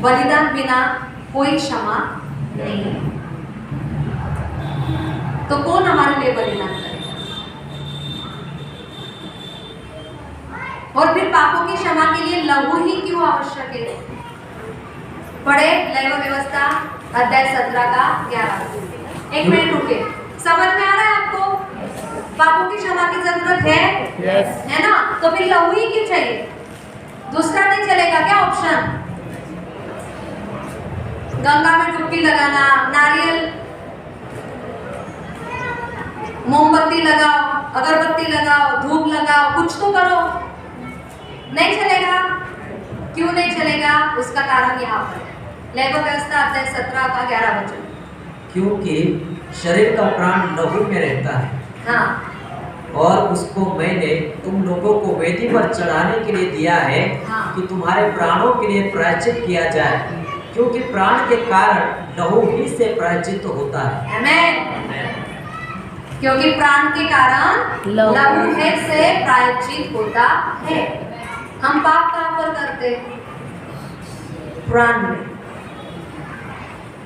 बलिदान बिना कोई क्षमा नहीं है। तो कौन हमारे लिए बलिदान करेगा? और फिर पापों की क्षमा के लिए लहू ही क्यों आवश्यक है? पढ़े लैव व्यवस्था अध्याय 17 का 11। एक मिनट रुके, समझ में आ रहा है आपको? पापों की क्षमा की जरूरत है, है ना? तो फिर लहू ही क्यों चाहिए? दूसरा नहीं चलेगा क्या ऑप्शन? गंगा में डुबकी लगाना, नारियल, मोमबत्ती लगाओ, अगरबत्ती लगाओ, धूप लगाओ, कुछ तो करो, नहीं चलेगा। क्यों नहीं चलेगा? उसका कारण यहाँ पर है। लैव व्यवस्था अध्याय 17 का 11 वचन। क्योंकि शरीर का प्राण लहू में रहता है। हाँ। और उसको मैंने तुम लोगों को वेदी पर चढ़ाने के लिए दिया है। हाँ। कि तुम्हारे प्राणों के लिए प्रायश्चित किया जाए, क्योंकि प्राण के कारण लहू ही से प्रायश्चित होता है। आमेन। क्योंकि प्राण के कारण लहू है से प्रायश्चित होता है। हम पाप कहाँ पर करते? प्राण में।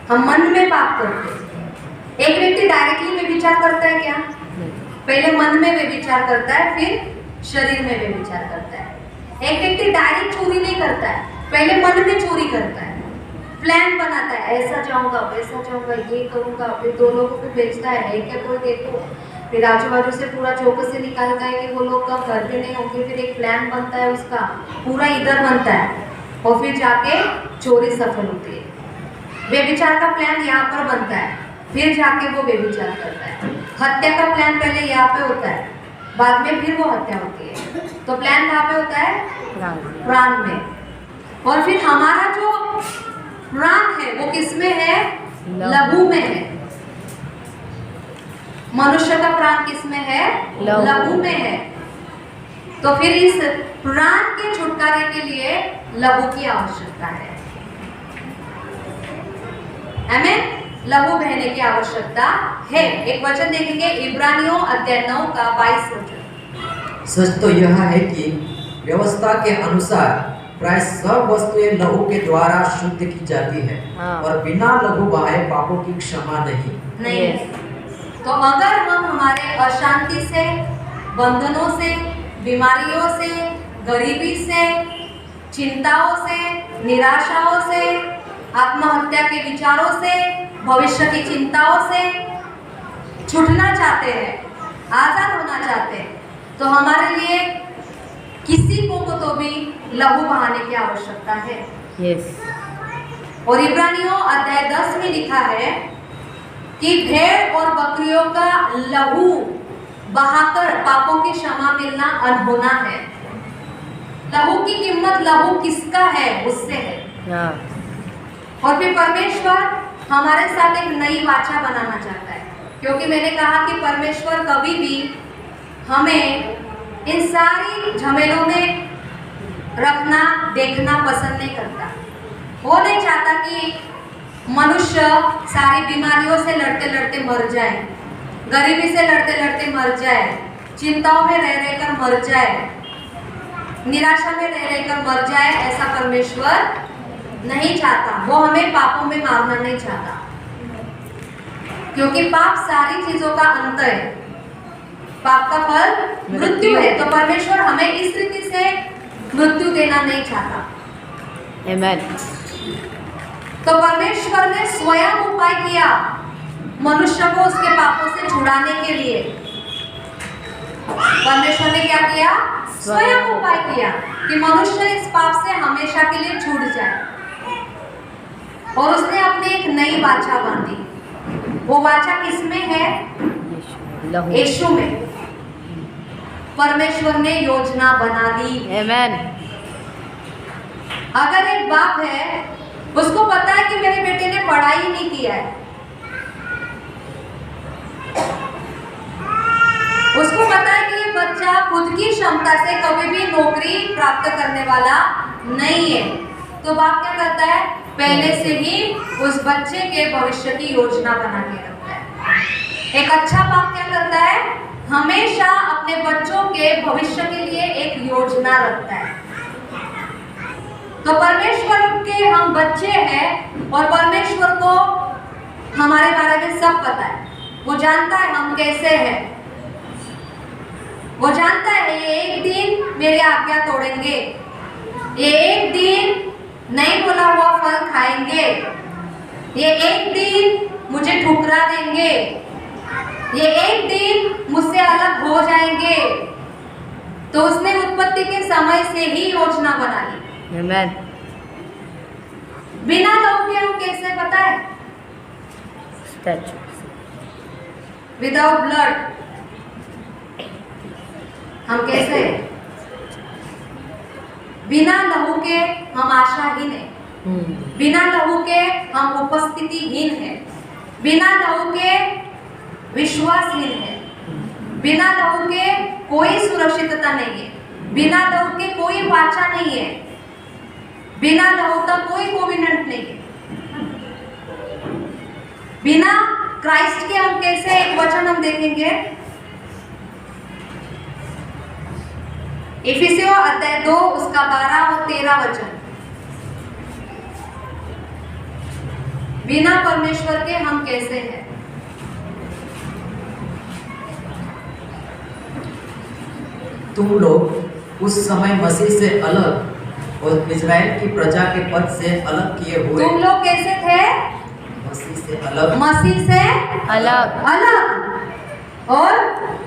हम मन में पाप करते। एक व्यक्ति डायरेक्टली में विचार करता है क्या? पहले मन में वे विचार करता है, फिर शरीर में वे विचार करता है। एक व्यक्ति डायरेक्ट चोरी नहीं करता है, पहले मन में चोरी करता है, प्लान बनाता है, ऐसा जाऊंगा, वैसा जाऊंगा, ये करूंगा, फिर दो लोगों को भेजता है क्या कोई देखो, फिर आजू बाजू से पूरा चौकस से निकालता है कि वो लोग कब घर पे नहीं होंगे, फिर एक प्लान बनता है उसका, पूरा इधर बनता है और फिर जाके चोरी सफल होती है। व्यभिचार का प्लान यहाँ पर बनता है, फिर जाके वो व्यभिचार करता है। हत्या का प्लान पहले यहाँ पे होता है, बाद में फिर वो हत्या होती है। तो प्लान कहाँ पे होता है? प्राण में। और फिर हमारा जो प्राण है वो किसमें है? लहू में है। मनुष्य का प्राण किसमें है? लहू में है। तो फिर इस प्राण के छुटकारे के लिए लहू की आवश्यकता है। आमेन। लहू बहने की आवश्यकता है। एक वचन देखेंगे, इब्रानियों अध्याय 9 का 22 वचन। सच तो यह है कि व्यवस्था के अनुसार प्राय सब वस्तुएं लहू के द्वारा शुद्ध की जाती है। और बिना लहू बहाए पापों की क्षमा नहीं। तो अगर हम हमारे अशांति से, बंधनों से, बीमारियों से, गरीबी से, चिंताओं से, निराशाओं से, आत्महत्या के विचारों से, भविष्य की चिंताओं से छूटना चाहते हैं, आजाद होना चाहते हैं, तो हमारे लिए किसी को तो भी लहू बहाने की आवश्यकता है। और इब्रानियों अध्याय 10 में लिखा है कि भेड़ और बकरियों का लहू बहाकर पापों की क्षमा मिलना अनहोना है। लहू की कीमत, लहू किसका है? उससे है। और फिर परमेश्वर हमारे साथ एक नई वाचा बनाना चाहता है, क्योंकि मैंने कहा कि परमेश्वर कभी भी हमें इन सारी झमेलों में रखना, देखना पसंद नहीं करता। वो नहीं चाहता कि मनुष्य सारी बीमारियों से लड़ते लड़ते मर जाए, गरीबी से लड़ते लड़ते मर जाए, चिंताओं में रह रहकर मर जाए, निराशा में रह रहकर मर जाए। ऐसा परमेश्वर नहीं चाहता। वो हमें पापों में मारना नहीं चाहता, क्योंकि पाप सारी चीजों का अंत है। पाप का फल मृत्यु है। तो परमेश्वर हमें इस रीति से मृत्यु देना नहीं चाहता। आमेन। तो परमेश्वर ने स्वयं उपाय किया मनुष्य को उसके पापों से छुड़ाने के लिए। परमेश्वर ने क्या किया? स्वयं उपाय किया कि मनुष्य इस पाप से हमेशा के लिए छूट जाए। और उसने अपनी एक नई वाचा बांधी। वो वाचा किसमें है? यीशु में। परमेश्वर ने योजना बना दी। आमेन। अगर एक बाप है, उसको पता है कि मेरे बेटे ने पढ़ाई नहीं किया है, उसको पता है कि ये बच्चा खुद की क्षमता से कभी भी नौकरी प्राप्त करने वाला नहीं है, तो बाप क्या करता है? पहले से ही उस बच्चे के भविष्य की योजना बना के रखता है। एक अच्छा बाप क्या करता है? हमेशा अपने बच्चों के भविष्य के लिए एक योजना रखता है। तो परमेश्वर के हम बच्चे हैं और परमेश्वर को हमारे बारे में सब पता है। वो जानता है हम कैसे हैं। वो जानता है ये एक दिन मेरी आज्ञा तोड़ेंगे, ये एक दिन नहीं बोला हुआ फल खाएंगे, ये एक दिन मुझे ठुकरा देंगे, ये एक दिन मुझसे अलग हो जाएंगे। तो उसने उत्पत्ति के समय से ही योजना बना ली। Amen. बिना लहू के हम कैसे पता है? Statue. विदाउट ब्लड हम कैसे हैं? बिना लहू के हम आशाहीन हैं, बिना लहू के हम उपस्थितिहीन हैं, बिना लहू के विश्वासहीन हैं, बिना लहू के कोई सुरक्षितता नहीं है, बिना लहू के कोई वाचा नहीं है, बिना लहू का कोई कोविनेंट नहीं है। बिना क्राइस्ट के हम कैसे, एक वचन हम देखेंगे इफिसियों अध्याय 2 उसका 12 और 13 वचन। बिना परमेश्वर के हम कैसे हैं? तुम लोग उस समय मसीह से अलग और इज़राइल की प्रजा के पद से अलग किए हुए। तुम लोग कैसे थे? मसीह से अलग, मसीह से अलग, अलग और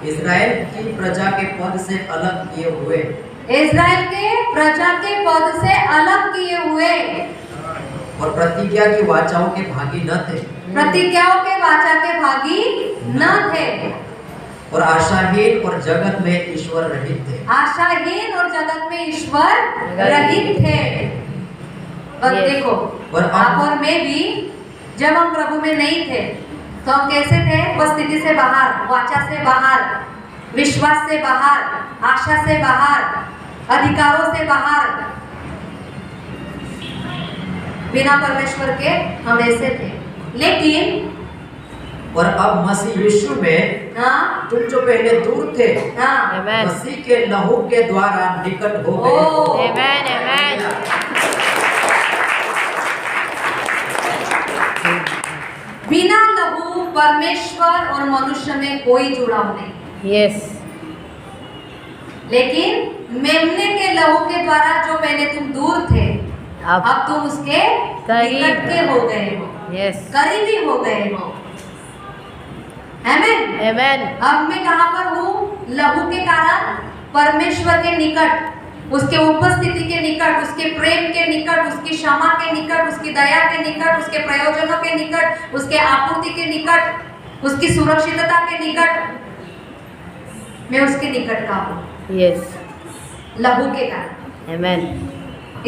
इज़राइल की प्रजा के पद से अलग किए हुए, इज़राइल के प्रजा के पद से अलग किए हुए और प्रतिज्ञा की वाचाओं के भागी न थे, प्रतिज्ञाओं के वाचा के भागी न थे, और आशाहीन और जगत में ईश्वर रहित थे। आशाहीन और जगत में ईश्वर रहित थे। और देखो, और आप और मैं भी जब हम प्रभु में नहीं थे तो हम कैसे थे? उपस्थिति से बाहर, वाचा से बाहर, विश्वास से बाहर, आशा से बाहर, अधिकारों से बाहर। बिना परमेश्वर के हम ऐसे थे। लेकिन और अब मसीह यीशु में हाँ, तुम जो पहले दूर थे, हाँ, Amen. मसीह के लहू के द्वारा निकट हो गए। ओ, Amen. Amen. बिना लहू परमेश्वर और मनुष्य में कोई जुड़ाव नहीं। Yes. लेकिन मेमने के लहू के द्वारा जो पहले तुम दूर थे, अब अब तुम उसके करीब निकट के हो गए हो, Yes. करीबी हो गए हो। आमेन। Amen. अब मैं कहाँ पर हूँ? लहू के कारण, परमेश्वर के निकट, उसके उपस्थिति के निकट, उसके प्रेम के निकट, उसकी क्षमा के निकट, उसकी दया के निकट, उसके प्रयोजनों के निकट, उसके आपूर्ति के निकट, उसकी सुरक्षितता के निकट, मैं उसके निकट का हूँ Yes. लहू के कारण। Amen.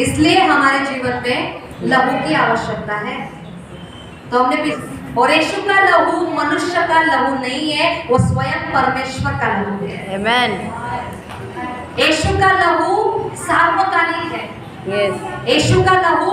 इसलिए हमारे जीवन में लहू की आवश्यकता है। तो हमने और यीशु का लहू मनुष्य का लहू नहीं है, वो स्वयं परमेश्वर का लहू है। Amen. यीशु का लहू सार्वकालिक है। Yes. यीशु का लहू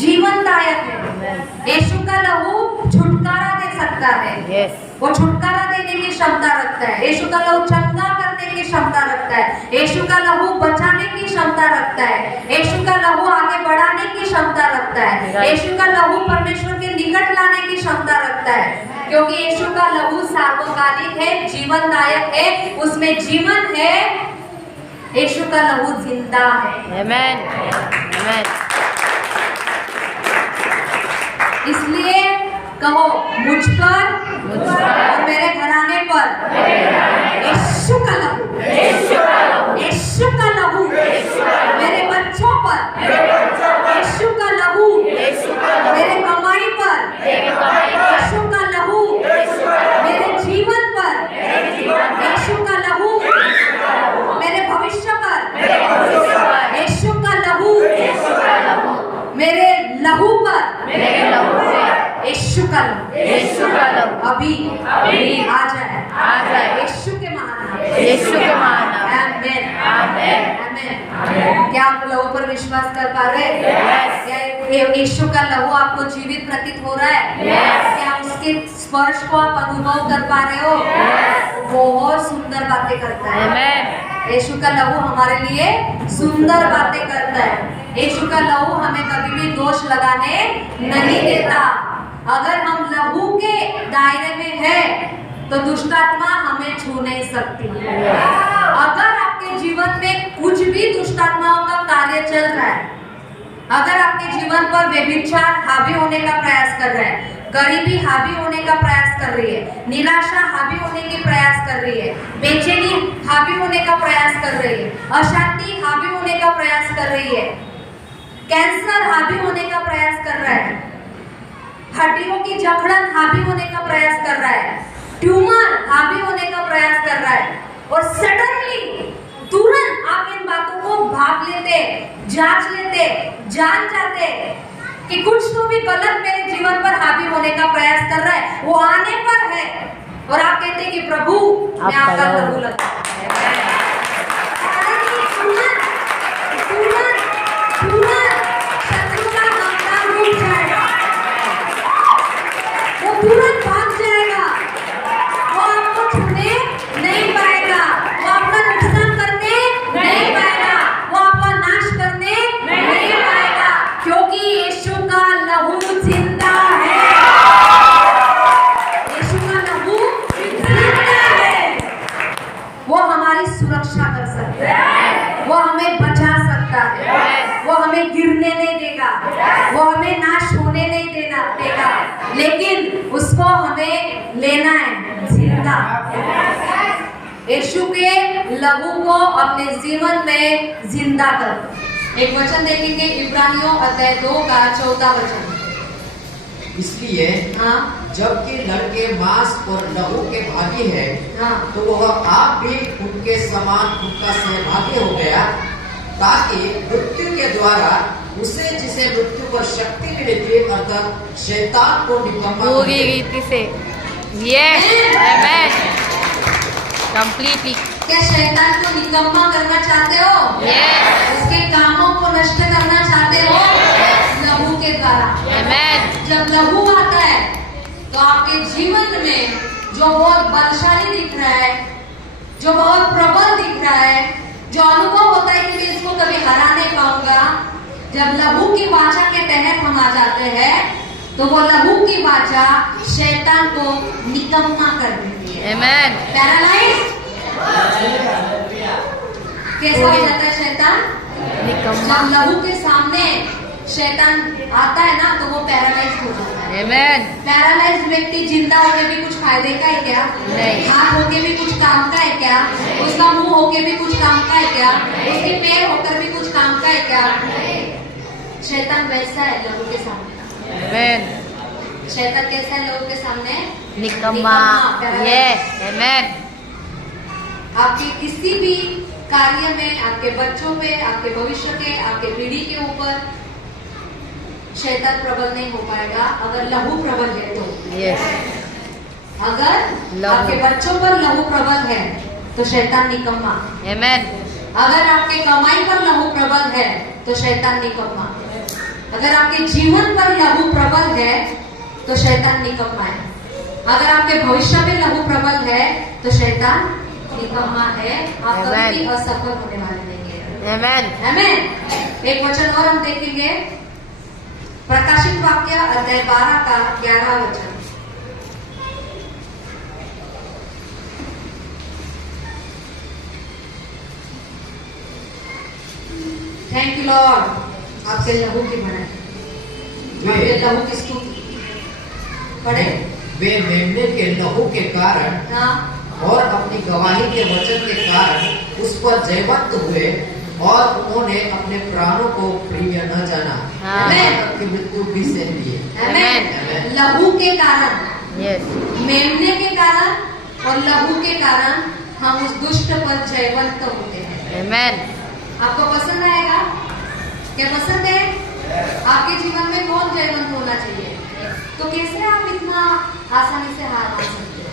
जीवनदायक है। Amen. यीशु का लहू छुटकारा दे सकता है। Yes. वो छुटकारा देने की क्षमता रखता है। यीशु का लहू चंगा करने की क्षमता रखता है। यीशु का लहू बचाने की क्षमता रखता है। यीशु का लहू आगे बढ़ाने की क्षमता रखता है। यीशु का लहू परमेश्वर के निकट लाने की क्षमता रखता है, क्योंकि यीशु का लहू सार्वकालिक है, जीवनदायक है, उसमें जीवन है। यीशु का लहू जिंदा है। Amen. Amen. इसलिए कहो, मुझ पर और मेरे घराने पर यीशु का लहू, यीशु का लहू, मेरे बच्चों पर यीशु का लहू, मेरे कमाई पर यीशु का लहू, मेरे जीवन पर यीशु का लहू, मेरे भविष्य पर यीशु का लहू, मेरे लहू पर यीशु का लहू अभी आ जाए यीशु के महान नाम में। यीशु के महान नाम में। आमेन। आमेन। आमेन। क्या आप लहू पर विश्वास कर पा रहे हैं? Yes. क्या यीशु का लहू आपको जीवित प्रतीत हो रहा है? क्या उसके स्पर्श को आप अनुभव कर पा रहे हो? बहुत सुंदर बातें करता है। Amen. यीशु का लहू हमारे लिए सुंदर बातें करता है। यीशु का लहू हमें कभी भी दोष लगाने नहीं देता। अगर हम लहू के दायरे में है तो दुष्ट आत्मा हमें छू नहीं सकती। अगर आपके जीवन में कुछ भी दुष्ट आत्माओं का कार्य चल रहा है, अगर आपके जीवन पर व्यभिचार हावी होने का प्रयास कर रहा है, गरीबी हावी होने का प्रयास कर रही है, निराशा हावी होने की प्रयास कर रही है, बेचैनी हावी होने का प्रयास कर रही है, अशांति हावी होने का प्रयास कर रही है, कैंसर हावी होने का प्रयास कर रहा है, हड्डियों की जकड़न हावी होने का प्रयास कर रहा है, ट्यूमर हावी होने का प्रयास कर रहा है, और सडनली तुरंत आप इन बातों को भाग लेते, जांच लेते, जान जाते कि कुछ तो भी गलत मेरे जीवन पर हावी होने का प्रयास कर रहा है, वो आने पर है, और आप कहते हैं कि प्रभु मैं आपका लहू लगता शत्रु का हंकार रुक जाएगा, वो तुरंत भाग जाएगा, वो आपको छूने नहीं पाएगा, वो आपका नुकसान करने नहीं पाएगा, वो आपका नाश करने नहीं पाएगा, क्योंकि यीशु का लहू जिंदा है। यीशु का लहू जिंदा है। वो हमारी सुरक्षा कर सकता है, वो हमें बचा सकता है, वो हमें गिरने नहीं देगा, वो हमें नाश होने नहीं देगा, लेकिन उसको हमें लेना है जिंदा। यीशु के लहू को अपने जीवन में जिंदा कर। एक वचन देखेंगे इब्रानियों अध्याय 2 का 14 वचन। इसलिए हाँ जबकि लड़के मांस और लहू के भागी है, हाँ तो वह आप भी उनके समान उनका सहभागी हो गया, ताकि मृत्यु के द्वारा उसे जिसे मृत्यु पर शक्ति मिली थी अर्थात शैतान को निकम्मा कर पूरी दे। रीति से यस आमेन कंप्लीटली क्या शैतान को निकम्मा करना चाहते हो? यस उसके कामों को नष्ट करना चाहते हो? लहू के द्वारा। आमेन जब लहू आता है तो आपके जीवन में जो बहुत बलशाली दिख रहा है, जो बहुत प्रबल दिख रहा है, जो अनुभव होता है कि मैं इसको कभी हरा नहीं पाऊंगा, जब लहू की वाचा के तहत हम आ जाते हैं तो वो लहू की वाचा शैतान को निकम्मा कर देती है। आमेन पैरालाइज कैसा हो जाता है शैतान? निकम्मा जब लहू के सामने शैतान आता है ना तो वो पैरालाइज हो जाता है। आमेन पैरालाइज व्यक्ति जिंदा होके भी कुछ फायदे का है क्या? नहीं। हाथ होके भी कुछ काम का है क्या? उसका मुंह होके भी कुछ काम का है क्या? उसके पैर होकर भी कुछ काम का है क्या? शैतान वैसा है लहू के सामने। आमेन शैतान कैसा है लहू के सामने? निकम्मा यस आमेन आपके किसी भी कार्य में, आपके बच्चों पे, आपके भविष्य के, आपके पीढ़ी के ऊपर शैतान प्रबल नहीं हो पाएगा अगर लहू प्रबल है तो। यस अगर लहू। आपके बच्चों पर लहू प्रबल है तो शैतान निकम्मा। आमेन अगर आपके कमाई पर लहू प्रबल है तो शैतान निकम्मा। अगर आपके जीवन पर लहू प्रबल है तो शैतान निकम्मा है। अगर आपके भविष्य में लहू प्रबल है तो शैतान निकम्मा है। आप कभी भी असफल होने वाले नहीं है। आमेन आमेन। एक वचन और हम देखेंगे, प्रकाशित वाक्य अध्याय 12 का 11 वचन। थैंक यू लॉर्ड, आपके लहू की बढ़ाई, आपके लहू की स्तुति। पढ़े। वे मेमने के लहू के कारण हाँ और अपनी गवाही के वचन के कारण उस पर जयवंत हुए और उन्होंने अपने प्राणों को प्रिय न जाना, हाँ। यहाँ तक कि मृत्यु भी सह लिए। आमेन। लहू के कारण, यस मेमने के कारण और लहू के कारण हम उस दुष्ट पर जयवंत होते हैं। आमेन आपको पसंद आएगा? क्या पसंद है? आपके जीवन में कौन जयवंत होना चाहिए? तो कैसे आप इतना आसानी से हार मान सकते हो?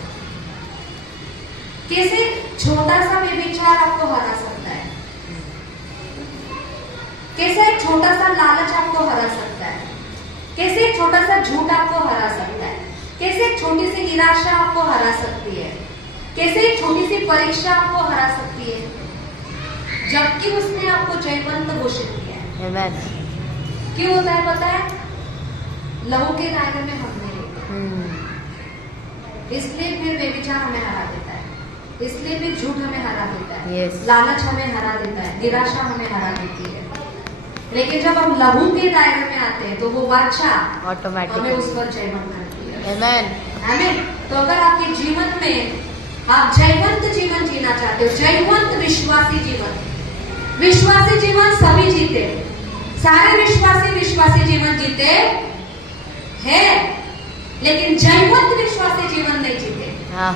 कैसे छोटा सा व्यभिचार आपको हरा सकता है? कैसे एक छोटा सा लालच आपको हरा सकता है? छोटा सा झूठ आपको हरा सकता है, कैसे एक छोटी सी निराशा आपको हरा सकती है, कैसे एक छोटी सी परीक्षा आपको हरा सकती है, जबकि उसने आपको जयवंत घोषित किया है। Amen. क्यों होता है पता है? लहू के दायरे में हम नहीं रहते, Hmm. इसलिए फिर व्यभिचार हमें हरा देता है, इसलिए फिर झूठ हमें हरा देता है, Yes. लालच हमें हरा देता है, निराशा हमें हरा देती है। लेकिन जब हम लहू के दायरे में आते हैं तो वो बादशाह हमें Automatically. उस पर जयवंत करती है। Amen. आमीन। तो अगर आपके जीवन में आप जयवंत जीवन जीना चाहते हो, जयवंत विश्वासी जीवन, विश्वासी जीवन सभी जीते, सारे विश्वासी जीवन जीते हैं, लेकिन जयवंत विश्वासी जीवन नहीं जीते। हाँ.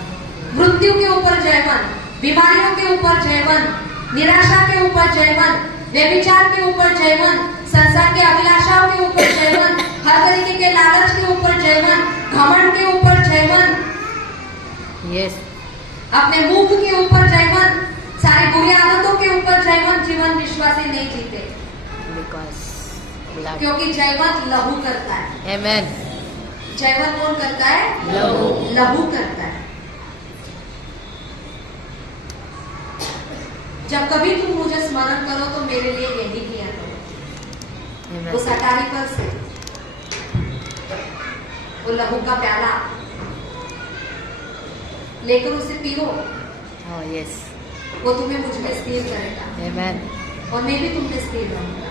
मृत्यु के ऊपर जयवंत, बीमारियों के ऊपर जयवंत, निराशा के ऊपर जयवंत, व्यभिचार के ऊपर जयवंत, संसार के अभिलाषाओं के ऊपर जयवंत, हर तरीके के लालच के ऊपर जयवंत, घमंड के ऊपर जयवंत, Yes. अपने मुख के ऊपर जयवंत, सारी बुरी आदतों के ऊपर जयवंत जीवन विश्वासी नहीं जीते, Because blood. क्योंकि जयवंत लहू करता है। Amen. जयवंत कौन करता है? लहू। लहू करता है। जब कभी तुम मुझे स्मरण करो तो मेरे लिए यही किया करो। वो Amen. सटारी पर से वो लहू का प्याला लेकर उसे पियो, Oh yes. वो तुम्हें मुझ में स्थिर करेगा Amen. और मैं भी तुम में स्थिर रहूंगा।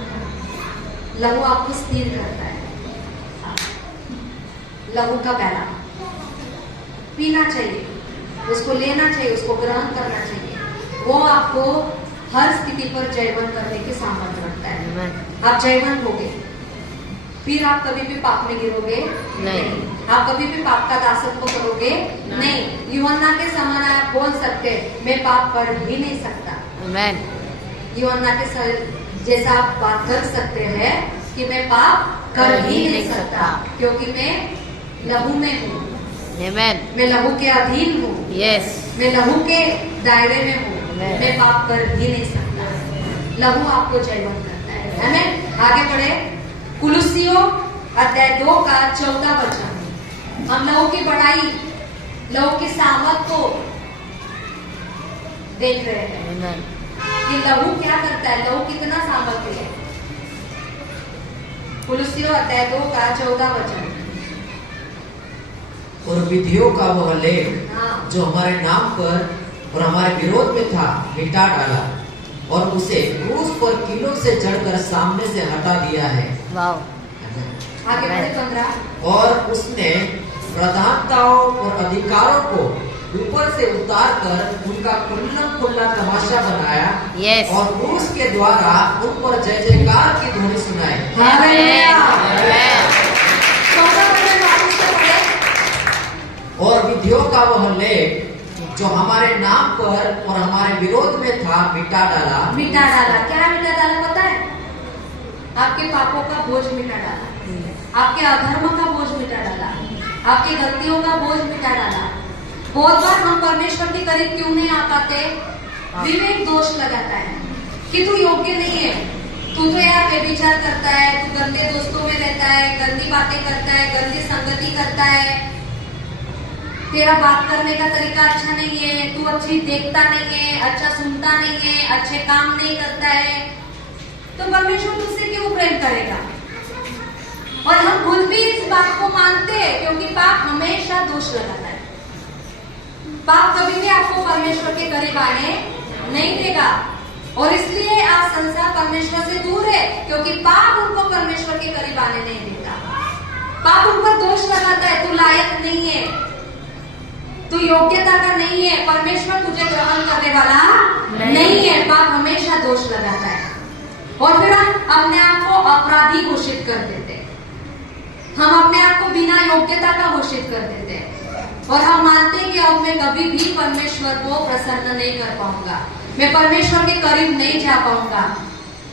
लहू आपको स्थिर करता है। लहू का प्याला पीना चाहिए, उसको लेना चाहिए, उसको ग्रहण करना चाहिए। वो आपको हर स्थिति पर जयवंत करने की सामर्थ्य रखता है। Amen. आप जयवंत होगे, फिर आप कभी भी पाप में गिरोगे नहीं। आप कभी भी पाप का दासत्व करोगे नहीं। यूहन्ना के समान आप बोल सकते मैं पाप कर ही नहीं सकता। Amen. यूहन्ना के जैसा आप बात कर सकते हैं कि मैं पाप कर ही नहीं सकता, क्योंकि मैं लहू में हूँ, Amen. मैं लहू के अधीन हूँ, Yes. मैं लहू के दायरे में हूँ, Amen. मैं पाप कर ही नहीं सकता। लहू आपको जयवंत करता है। आमीन। आगे बढ़े, कुलुसियों अध्याय 2 का 14 वचन। हम लहू की बढ़ाई, लहू की सामर्थ को देख रहे हैं Amen. कि लहू क्या करता है, लहू कितना सामर्थ्य है। कुलुसियों अध्याय 2 का 14 वचन। और विधियों का वह लेख हाँ। जो हमारे नाम पर और हमारे विरोध में था मिटा डाला और उसे क्रूस पर कीलों से जड़कर सामने से हटा दिया है। Wow. आगे बढ़े 15। और उसने प्रधानताओं और अधिकारों को ऊपर से उतार कर उनका खुल्ला तमाशा बनाया। Yes. और क्रूस के द्वारा उन पर जय जयकार की ध्वनि सुनाई। Amen. Amen. 14 वचन वापस से पढ़े। और विधियों का वह लेख जो हमारे नाम पर और हमारे विरोध में था मिटा डाला। मिटा डाला। क्या मिटा डाला पता है? आपके पापों का बोझ मिटा डाला, आपके अधर्म का बोझ मिटा डाला, आपकी गलतियों का बोझ मिटा डाला। बहुत बार हम परमेश्वर के करीब क्यों नहीं आ पाते? विवेक दोष लगाता है कि तू योग्य नहीं है, तू तो यार व्यभिचार करता है, तू गंदे दोस्तों में रहता है, गंदी बातें करता है, गंदी संगति करता है, तेरा बात करने का तरीका अच्छा नहीं है, तू अच्छी देखता नहीं है, अच्छा सुनता नहीं है, अच्छे काम नहीं करता है, तो परमेश्वर तुझसे क्यों प्रेम करेगा? और हम खुद भी इस बात को मानते हैं, क्योंकि पाप हमेशा दोष लगाता है। पाप कभी भी आपको परमेश्वर के करीब आने नहीं देगा, और इसलिए आज संसार परमेश्वर से दूर है, क्योंकि पाप उनको परमेश्वर के करीब आने नहीं देता। पाप उन पर दोष लगाता है, तू लायक नहीं है, तू योग्यता का नहीं है, परमेश्वर तुझे ग्रहण करने वाला नहीं है। पाप हमेशा दोष लगाता है, और फिर हम अपने आप को अपराधी घोषित कर देते हैं, हम अपने आप को बिना योग्यता का घोषित कर देते हैं, और हम मानते हैं कि अब मैं कभी भी परमेश्वर को प्रसन्न नहीं कर पाऊंगा, मैं परमेश्वर के करीब नहीं जा पाऊंगा,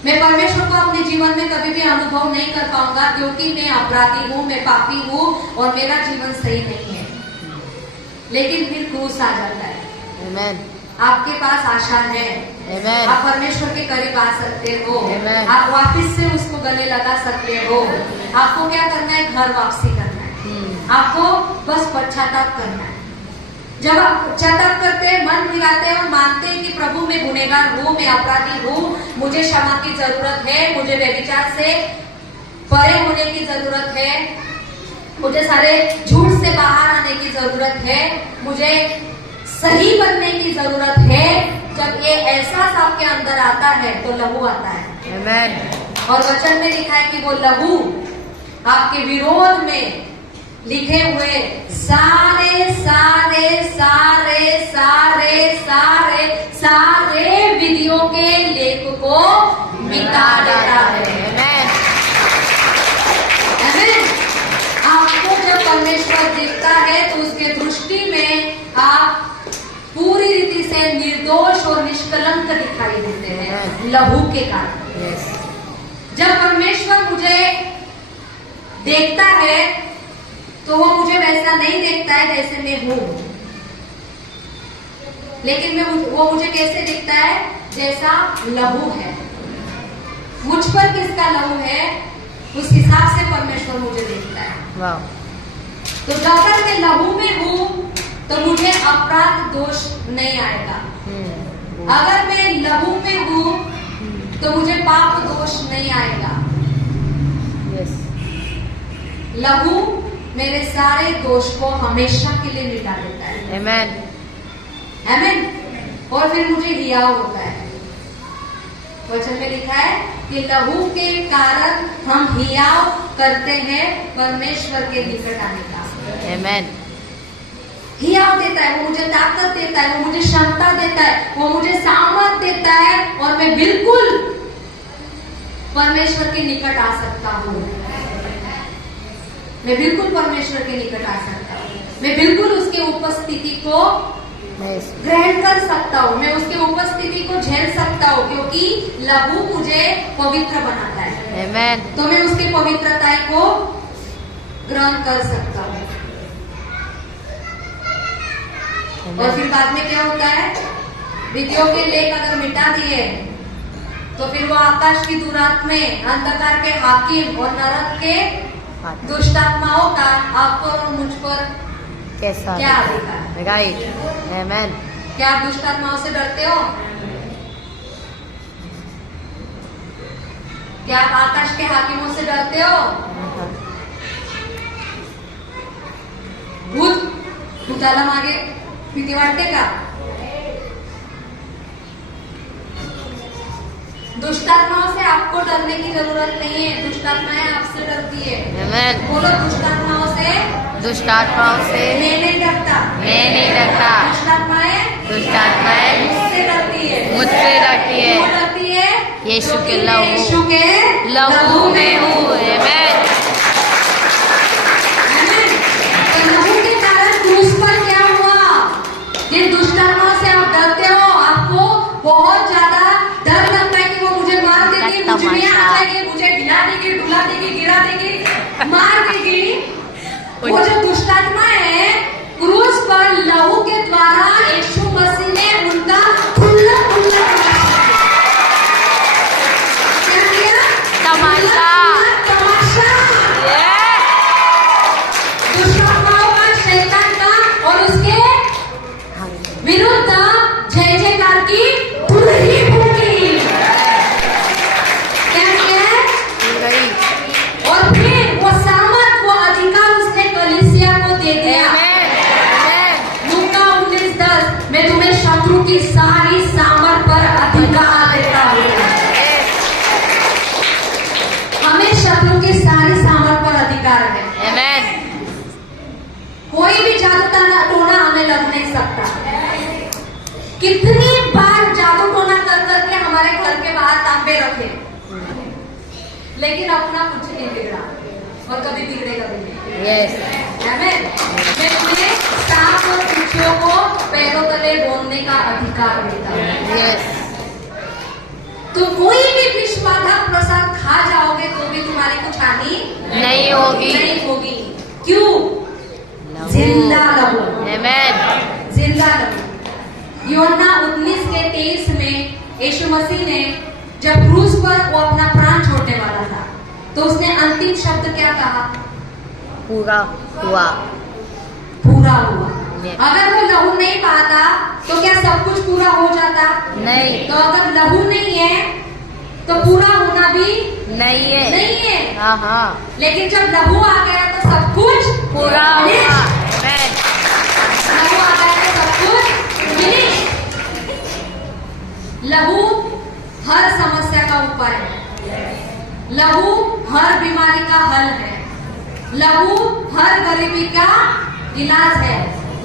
मैं परमेश्वर को अपने जीवन में कभी भी अनुभव नहीं कर पाऊंगा, क्योंकि मैं अपराधी हूँ, मैं पापी हूँ और मेरा जीवन सही नहीं है। लेकिन फिर क्रूस आ जाता है। Amen. आपके पास आशा है, Amen. आप परमेश्वर के करीब आ सकते हो। Amen. आप वापस से उसको गले लगा सकते हो। आपको क्या करना है? घर वापसी करना है। आपको बस पश्चाताप करना है। जब आप पश्चाताप करते हैं, मन फिराते हैं और मानते हैं कि प्रभु मैं गुनहगार हूँ, मैं अपराधी हूँ, मुझे क्षमा की जरूरत है, मुझे व्यभिचार से परे होने की जरूरत है, मुझे सारे झूठ से बाहर आने की जरूरत है, मुझे सही बनने की जरूरत है। जब ये एहसास आपके अंदर आता है तो लहू आता है। Amen. और वचन में लिखा है कि वो लहू आपके विरोध में लिखे हुए सारे सारे सारे सारे सारे सारे विधियों के लेख को मिटा देता है। Amen. आमीन। आपको जब परमेश्वर देखता है तो उसके दृष्टि में आप पूरी रीति से निर्दोष और निष्कलंक दिखाई देते हैं लहू के कारण। Yes. जब परमेश्वर मुझे देखता है तो वो मुझे वैसा नहीं देखता है जैसे मैं हूँ, लेकिन वो मुझे कैसे देखता है? जैसा लहू है। मुझ पर किसका लहू है उस हिसाब से परमेश्वर मुझे देखता है। Wow. तो जब तक मैं लहू में हूँ तो मुझे अपराध दोष नहीं आएगा। अगर मैं लहू में हूँ तो मुझे पाप दोष नहीं आएगा। Yes. लहू मेरे सारे दोष को हमेशा के लिए मिटा देता है। Amen. आमीन। और फिर मुझे हियाव होता है। वचन में लिखा है कि लहू के कारण हम हियाव करते हैं परमेश्वर के निकट आने का। Amen. हियाव देता है, वो मुझे ताकत देता है, वो मुझे क्षमता देता है, वो मुझे सामर्थ देता है और मैं बिल्कुल परमेश्वर के निकट आ सकता हूँ। मैं बिल्कुल परमेश्वर के निकट आ सकता हूँ। मैं बिल्कुल उसके उपस्थिति को Yes. ग्रहण कर सकता हूँ। मैं उसके उपस्थिति को झेल सकता हूँ क्योंकि लहू मुझे पवित्र बनाता है। Amen. तो मैं उसके पवित्रता को ग्रहण कर सकता हूँ। और Amen. फिर बाद में क्या होता है? विधियों के लेख अगर मिटा दिए तो फिर वो आकाश की दुरात्माएं, अंधकार के हाकिम और नरक के दुष्ट आत्माओं का आप पर और मुझ पर कैसा क्या अधिकार है? Right. Amen. क्या आप दुष्ट आत्माओं से डरते हो? क्या आप आकाश के हाकिमों से डरते हो? भूताला मागे भीती वाटते का? दुष्ट आत्माओं से आपको डरने की जरूरत नहीं है। दुष्ट आत्माएं आपसे डरती है। Amen. बोलो, दुष्ट आत्माओं से दुष्ट आत्माओं से मैं नहीं डरता। मैं नहीं डरता। दुष्ट आत्माएं दुष्ट आत्माएं मुझसे डरती है। मुझसे डरती है। क्यों डरती है? यीशु के क्योंकि लहू मैं यीशु के लहू में हूँ। Amen. आमीन। तो लहू के कारण क्रूस पर क्या हुआ? जिन दुष्ट आत्माओं से आप डरते हो, आपको बहुत ज्यादा डर लगता है कि वो मुझे मार देगी, मुझे में आ जाएगी, मुझे हिला देगी, डुला देगी, गिरा देगी, मार देगी। वो जो दुष्ट आत्मा है, क्रूस पर लहू के द्वारा यीशु मसीह ने उनका खुला खुला क्या किया? तमाशा। तमाशा। Yes. दुष्ट आत्माओं का, शैतान का और उसके विरुद्ध जय जयकार की धुन ही फूकी। क्या किया? गई। और फिर वो सामर्थ, वो अधिकार उसने कलीसिया को दे दिया। Amen. लूका 19:10 मैं तुम्हें शत्रु की सारी सामर्थ पर अधिकार देता हूँ। हमें शत्रु की सारी सामर्थ पर अधिकार है। Amen. कोई भी जादू टोना हमें लग नहीं सकता। कितनी बार जादू टोना कर करके हमारे घर के बाहर तांबे रखे, लेकिन अपना कुछ नहीं बिगड़ा और कभी बिगड़ेगा भी नहीं। Yes. आमीन। मैं तुम्हें सांप और बिच्छुओं को पैरों तले बोलने का अधिकार देता हूँ। Yes. तुम कोई भी विषबाधक प्रसाद खा जाओगे तो भी तुम्हारी कुछ हानि नहीं होगी। नहीं होगी। क्यों? लहू। जिंदा लहू। Amen. जिंदा लहू। यूहन्ना 19:23 में यीशु मसीह ने जब क्रूस पर वो अपना प्राण छोड़ने वाला था तो उसने अंतिम शब्द क्या कहा? पूरा हुआ। पूरा हुआ। Yes. अगर वो लहू नहीं बहाता तो क्या सब कुछ पूरा हो जाता? नहीं। तो अगर लहू नहीं है तो पूरा होना भी नहीं है। नहीं है। हाँ हाँ। लेकिन जब लहू आ गया तो सब कुछ पूरा finish। हुआ। Amen. लहू आ गया तो सब कुछ finish। लहू हर समस्या का उपाय है। लहू हर बीमारी का हल है। लहू हर गरीबी का इलाज है।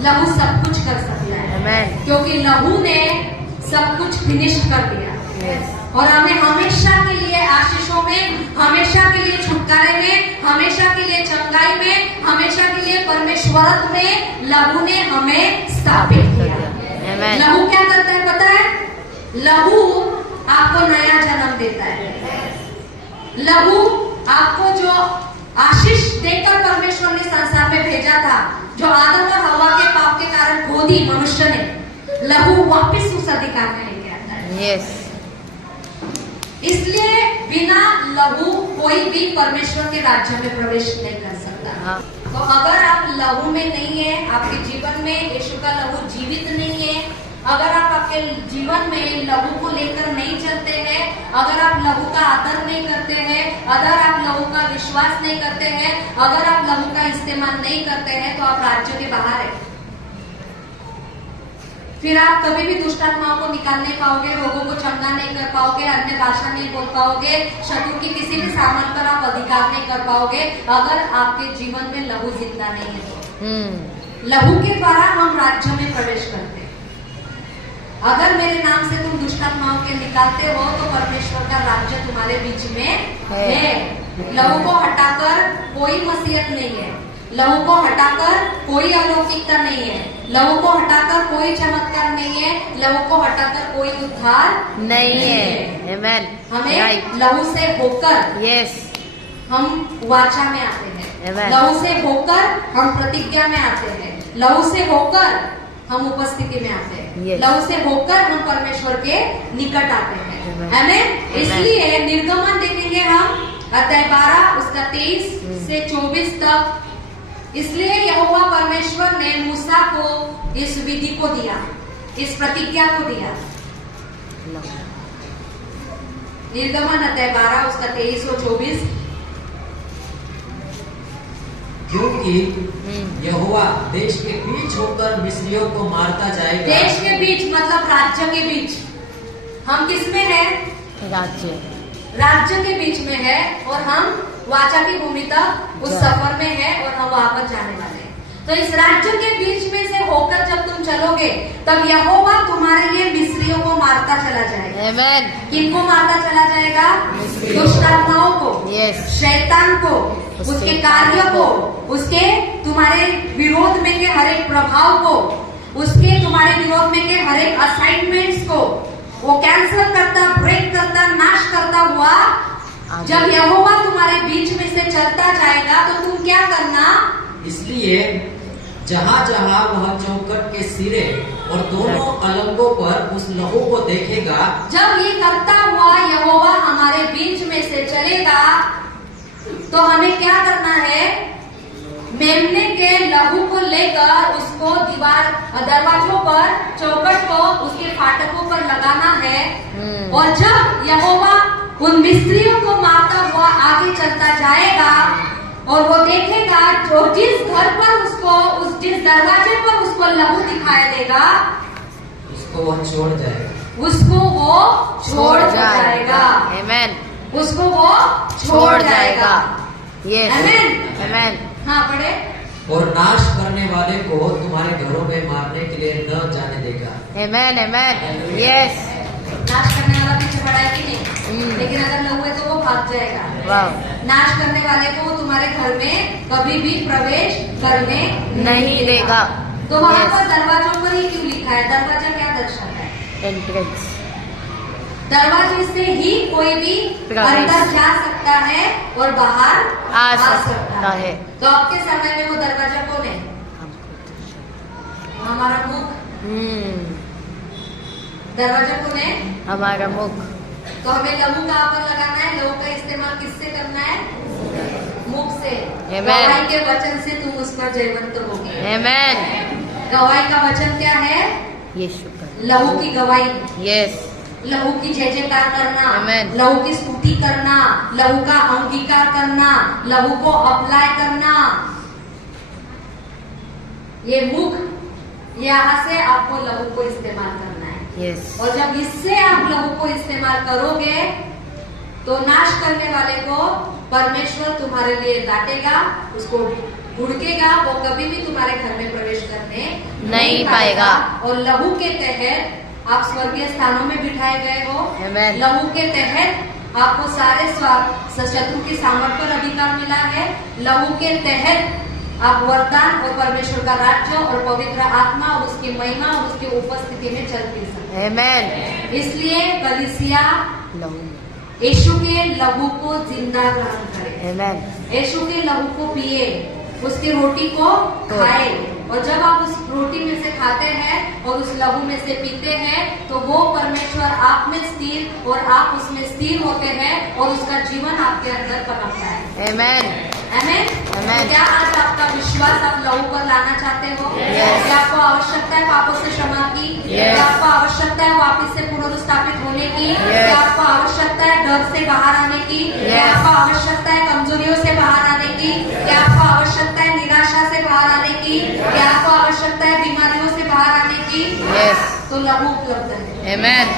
लहू सब कुछ कर सकता है। Amen. क्योंकि लहू ने सब कुछ फिनिश कर दिया। Yes. और हमें हमेशा के लिए आशीषों में, हमेशा के लिए छुटकारे में, हमेशा के लिए चंगाई में, हमेशा के लिए परमेश्वरत्व में लहू ने हमें स्थापित किया। Amen. लहू क्या करता है पता है? लहू आपको नया जन्म देता है। लहू आपको जो आशीष देकर परमेश्वर ने संसार में भेजा था, जो आदम और हवा के पाप के कारण खो दी मनुष्य ने, लहू वापस उस अधिकार में लेके आता है। Yes. इसलिए बिना लहू कोई भी परमेश्वर के राज्य में प्रवेश नहीं कर सकता। हाँ। तो अगर आप लहू में नहीं है, आपके जीवन में यीशु का लहू जीवित नहीं है, अगर आप आपके जीवन में लहू को लेकर नहीं चलते हैं, अगर आप लहू का आदर नहीं करते हैं, अगर आप लहू का विश्वास नहीं करते हैं, अगर आप लहू का इस्तेमाल नहीं करते हैं, तो आप राज्य के बाहर है। फिर आप कभी भी दुष्टात्माओं को निकाल नहीं पाओगे, रोगों को चंगा नहीं कर पाओगे, अन्य भाषा नहीं बोल पाओगे, शत्रु की किसी भी सामान पर आप अधिकार नहीं कर पाओगे, अगर आपके जीवन में लहू जिंदा नहीं है तो। लहू के द्वारा हम राज्य में प्रवेश करते हैं। अगर मेरे नाम से तुम दुष्टात्माओं के निकालते हो तो परमेश्वर का राज्य तुम्हारे बीच में है। लहू को हटाकर कोई मसीहत नहीं है। लहू को हटाकर कोई अलौकिकता नहीं है। लहू को हटाकर कोई चमत्कार नहीं है। लहू को हटाकर कोई उद्धार नहीं है। Amen. हमें Right. लहू से होकर Yes. हम वाचा में आते हैं। Amen. लहू से होकर हम प्रतिज्ञा में आते हैं। लहू से होकर हम उपस्थिति में आते हैं। Yes. लहू से होकर हम परमेश्वर के निकट आते हैं। Amen. हमें इसलिए निर्गमन देखेंगे हम अध्याय 12 उसका 23 से 24 तक। इसलिए यहोवा परमेश्वर ने मूसा को इस विधि को दिया, इस प्रतिज्ञा को दिया। निर्गमन अध्याय 12 उसका 23 और 24। क्योंकि यहोवा देश के बीच होकर मिस्रियों को मारता जाएगा। देश के बीच मतलब राज्य के बीच। हम किस में है? राज्य। राज्य के बीच में है और हम वाचा की भूमि तक उस सफर में है और हम वहां पर जाने वाले हैं। तो इस राज्य के बीच में से होकर जब तुम चलोगे तब यहोवा तुम्हारे लिए मिस्रियों को मारता चला जाएगा। Amen. किनको मारता चला जाएगा? दुष्टात्माओं को, Yes. शैतान को, उसके कार्य को, उसके तुम्हारे विरोध में के हर एक प्रभाव को, उसके तुम्हारे विरोध में के हर एक असाइनमेंट्स को वो कैंसिल करता, ब्रेक करता, नाश करता हुआ जब यहोवा तुम्हारे बीच में से चलता जाएगा तो तुम क्या करना? इसलिए जहाँ जहाँ वह चौखट के सिरे और दोनों अलंगों पर उस लहू को देखेगा, जब ये करता हुआ यहोवा हमारे बीच में से चलेगा तो हमें क्या करना है? मेमने के लहू को लेकर उसको दीवार, दरवाजों पर, चौखट को, उसके फाटकों पर लगाना है। और जब यहोवा उन मिस्रियों को मारता हुआ आगे चलता जाएगा और वो देखेगा जो जिस घर पर उसको, उस जिस दरवाजे पर उसको लहू दिखाई देगा उसको वह छोड़ जाएगा। उसको वो छोड़ जाएगा। Amen. उसको वो छोड़ जाएगा। Yes. Amen. Amen. हाँ पढ़े। और नाश करने वाले को तुम्हारे घरों में मारने के लिए न जाने देगा। Amen. Amen. Yes. नाश करने वाला पीछे पड़ा है कि नहीं? लेकिन अगर लहू है तो वो भाग जाएगा। Wow. नाश करने वाले को वो तुम्हारे घर में कभी भी प्रवेश करने नहीं देगा। तो वहाँ Yes. पर दरवाजों पर ही क्यों लिखा है? दरवाजा क्या दर्शाता है? Entrance. दरवाजे से ही कोई भी प्रवेश। अंदर जा सकता है और बाहर आ सकता सकता है। तो आपके समय में वो दरवाजा कौन है? हमारा मुख। दरवाजा कौन है? हमारा मुख। तो हमें लहू कहाँ पर लगाना है? लहू का इस्तेमाल किससे करना है? मुख से। Amen. गवाही के वचन से तुम उस पर जयवंत होगे। Amen. गवाही का वचन क्या है? यीशु का। लहू की गवाही, Yes. लहू की जय जयकार करना, Amen. लहू की स्तुति करना, लहू का अंगीकार करना, लहू को अप्लाई करना। ये मुख, यहाँ से आपको लहू को इस्तेमाल करना है। Yes. और जब इससे आप लहू को इस्तेमाल करोगे तो नाश करने वाले को परमेश्वर तुम्हारे लिए डांटेगा, उसको भुड़केगा, वो कभी भी तुम्हारे घर में प्रवेश करने नहीं पाएगा। और लहू के तहत आप स्वर्गीय स्थानों में बिठाए गए हो। Amen. लहू के तहत आपको सारे शत्रु की सामर्थ पर अधिकार मिला है। लहू के तहत आप वरदान और परमेश्वर का राज्य और पवित्र आत्मा और उसकी महिमा और उसकी उपस्थिति में चल फिर सकते हैं। Amen. इसलिए कलीसिया लहू। यीशु के लहू को जिंदा ग्रहण करे, Amen. यीशु के लहू को पिए, उसकी रोटी को खाए। और जब आप उस रोटी में से खाते हैं और उस लहू में से पीते हैं तो वो परमेश्वर आप में स्थिर और आप उसमें स्थिर होते हैं और उसका जीवन आपके अंदर पनपता है। Amen. आमेन। Amen. क्या आज आपका विश्वास आप लहू पर लाना चाहते हो? Yes. क्या आपको आवश्यकता है पापों से क्षमा की? Yes. क्या आपको आवश्यकता है वापस से पुनरुत्थापित होने की? Yes. क्या आपको आवश्यकता है डर से बाहर आने की? क्या Yes. आपको आवश्यकता है कमजोरियों से बाहर आने की? क्या आपको आवश्यकता है निराशा से बाहर आने की? क्या आपको आवश्यकता है बीमारियों से बाहर आने की? Yes. तो लहू उपलब्ध है। Amen.